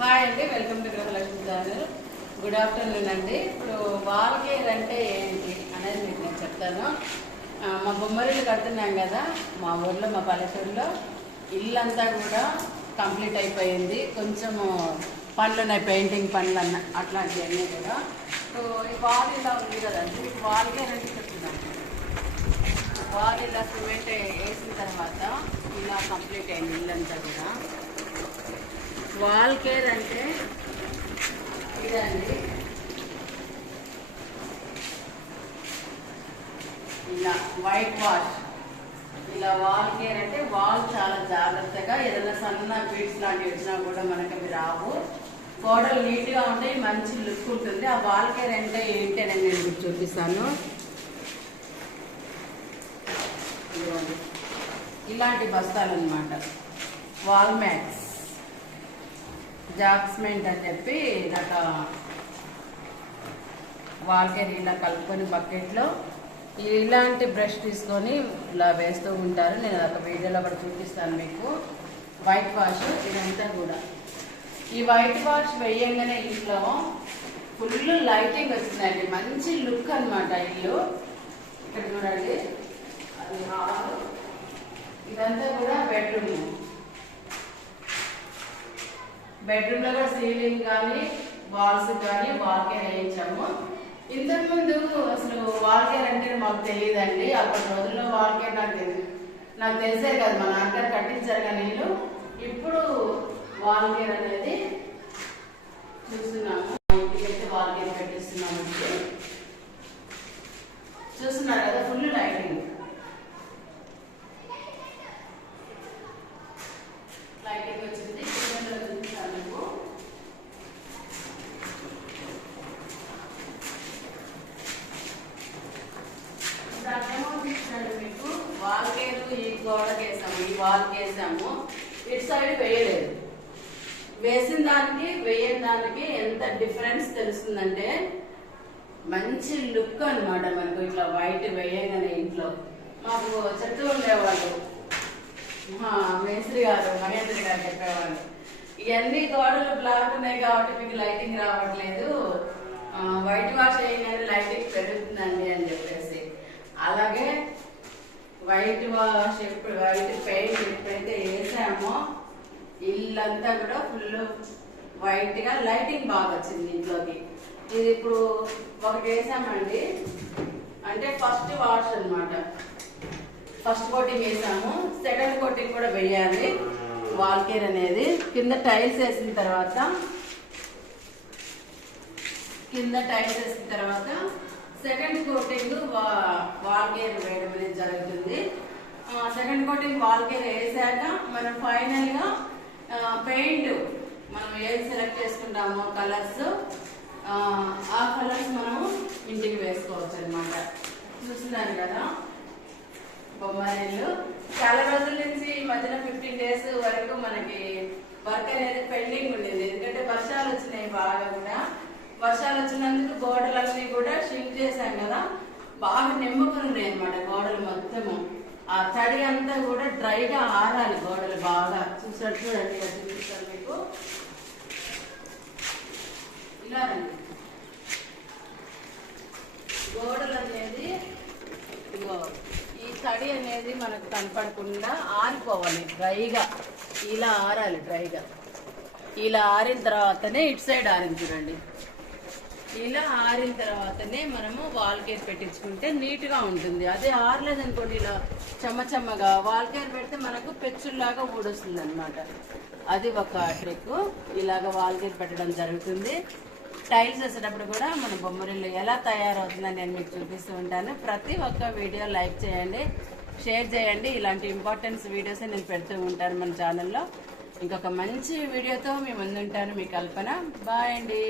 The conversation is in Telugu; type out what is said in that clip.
హాయ్ అండి welcome to Gruhalakshmi channel good afternoon అండి. ఇప్పుడు వాల్ కేర్ అంటే ఏంటి అనేది మీకు నేను చెప్తాను. మా బొమ్మరిల్లు కడుతున్నాం కదా మా ఊర్లో మా పల్లెటూరులో ఇల్లంతా కూడా కంప్లీట్ అయిపోయింది. కొంచెము పనులు ఉన్నాయి పెయింటింగ్ పనులు అన్న అట్లాంటివన్నీ కూడా. సో ఈ వాల్ ఇలా ఉంది కదండి వాల్ కేర్ అంటే చెప్తున్నాను వాల్ ఇలా సిమెంట్ వేసిన తర్వాత ఇలా కంప్లీట్ అయింది ఇల్లంతా కూడా. వాల్ కేర్ అంటే ఇదండి. ఇలా వైట్ వాష్ ఇలా వాల్ కేర్ అంటే వాల్ చాలా జాగ్రత్తగా ఏదైనా సన్న బీట్స్ లాంటివి వచ్చినా కూడా మనకి అవి రావు. గోడలు నీట్గా ఉంటాయి మంచి లుక్ ఉంటుంది. ఆ వాల్ కేర్ అంటే ఏంటి అని నేను మీకు చూపిస్తాను. ఇలాంటి బస్తాలు అనమాట వాల్ మ్యాట్స్ జాక్స్మెంట్ అని చెప్పి నాకు వాల్కేర్ ఇలా కలుపుకొని బకెట్లో ఇలాంటి బ్రష్ తీసుకొని ఇలా వేస్తూ ఉంటారు. నేను ఒక వీడియోలో కూడా చూపిస్తాను మీకు. వైట్ వాష్ ఇదంతా కూడా. ఈ వైట్ వాష్ వేయంగానే ఇంట్లో ఫుల్ లైటింగ్ వచ్చిందండి మంచి లుక్ అనమాట ఇల్లు. ఇక్కడ చూడండి. అది హాల్ ఇదంతా కూడా బెడ్రూమ్ బెడ్రూమ్లో కూడా సీలింగ్ కానీ వాల్స్ కానీ వాల్కేర్ వేయించాము. ఇంతకుముందు అసలు అసలు వాల్కేర్ అంటే మాకు తెలియదండి. అప్పటి రోజుల్లో వాల్కేర్ నాకు తెలియదు నాకు తెలిసే కదా. మా నాన్నగారు కట్టించారు కానీ నేను ఇప్పుడు వాల్కేర్ అనేది చూస్తున్నాము. ఇంటికి అయితే వాల్కేర్ పెట్టిస్తున్నాము చూస్తున్నారు కదా ఫుల్ లైటింగ్ లైటింగ్ వచ్చింది కిచెన్లో చూపిస్తాను మీకు ఇప్పుడు అర్థమవుతుందండి మీకు వాల్ కేరు ఈ గోడకి వేసాము ఈ వాల్కి వేసాము ఇటు సైడ్ వేయలేదు. వేసిన దానికి వేయని దానికి ఎంత డిఫరెన్స్ తెలుస్తుందంటే మంచి లుక్ అన్నమాట మనకు ఇట్లా వైట్ వేయగానే ఇంట్లో. మాకు చెట్టు ఉండేవాళ్ళు. మా మేస్త్రి గారు మహేంద్ర గారు చెప్పేవాళ్ళు. ఇవన్నీ గోడలు బ్లాక్ ఉన్నాయి కాబట్టి మీకు లైటింగ్ రావట్లేదు. వైట్ వాష్ అయ్యగానే లైటింగ్ పెరుగుతుందండి అని చెప్పేసి అలాగే వైట్ వాష్ ఎప్పుడు వైట్ పెయింట్ ఎప్పుడైతే వేసామో ఇల్లంతా కూడా ఫుల్ వైట్గా లైటింగ్ బాగా వచ్చింది ఇంట్లోకి. ఇది ఇప్పుడు ఒకటి వేసామండి. అంటే ఫస్ట్ వాష్ అన్నమాట. ఫస్ట్ కోటింగ్ వేసాము. సెకండ్ కోటింగ్ కూడా వేయాలి. వాల్కేర్ అనేది. కింద టైల్స్ వేసిన తర్వాత కింద టైల్స్ వేసిన తర్వాత సెకండ్ కోటింగ్ వా వాల్కేర్ వేయడం అనేది జరుగుతుంది. సెకండ్ కోటింగ్ వాల్ కేర్ వేసాక మనం ఫైనల్గా పెయింట్ మనం ఏది సెలెక్ట్ చేసుకుంటామో కలర్స్ ఆ కలర్స్ మనము ఇంటికి వేసుకోవచ్చు అనమాట చూస్తున్నాను కదా? బొమ్మరిల్లు చాలా రోజుల నుంచి ఈ మధ్యన ఫిఫ్టీన్ డేస్ వరకు మనకి వర్క్ అనేది పెండింగ్ ఉండేది. ఎందుకంటే వర్షాలు వచ్చినాయి బాగా కూడా. వర్షాలు వచ్చినందుకు గోడలన్నీ కూడా షింక్ చేశాం కదా. బాగా నిమ్మకుని ఉన్నాయి అనమాట గోడలు మొత్తము. ఆ తడి అంతా కూడా డ్రైగా ఆరాలి గోడలు బాగా. చూసారు చూడండి ఇలా చూపిస్తాను మీకు? ఇలా రండి. గోడలు అనేది ఈ తడి అనేది మనకు కనపడకుండా ఆరిపోవాలి డ్రైగా. ఇలా ఆరాలి డ్రైగా. ఇలా ఆరిన తర్వాతనే ఇటు సైడ్ ఆరింది చూడండి. ఇలా ఆరిన తర్వాతనే మనము వాల్కేర్ పెట్టించుకుంటే నీట్గా ఉంటుంది. అదే ఆరలేదు అనుకోండి ఇలా చెమ్మ చెమ్మగా పెడితే మనకు పెచ్చుల్లాగా ఊడొస్తుంది అనమాట అది ఒక ట్రిక్ ఇలాగ వాల్కేర్ పెట్టడం జరుగుతుంది. టైల్స్ వేసేటప్పుడు కూడా మన బొమ్మరిల్లు ఎలా తయారవుతుందని నేను మీకు చూపిస్తూ ఉంటాను. ప్రతి ఒక్క వీడియో లైక్ చేయండి షేర్ చేయండి. ఇలాంటి ఇంపార్టెన్స్ వీడియోస్ నేను పెడుతూ ఉంటాను మన ఛానల్లో ఇంకొక మంచి వీడియోతో మీ ముందుంటాను మీ కల్పన. బాయ్ అండి.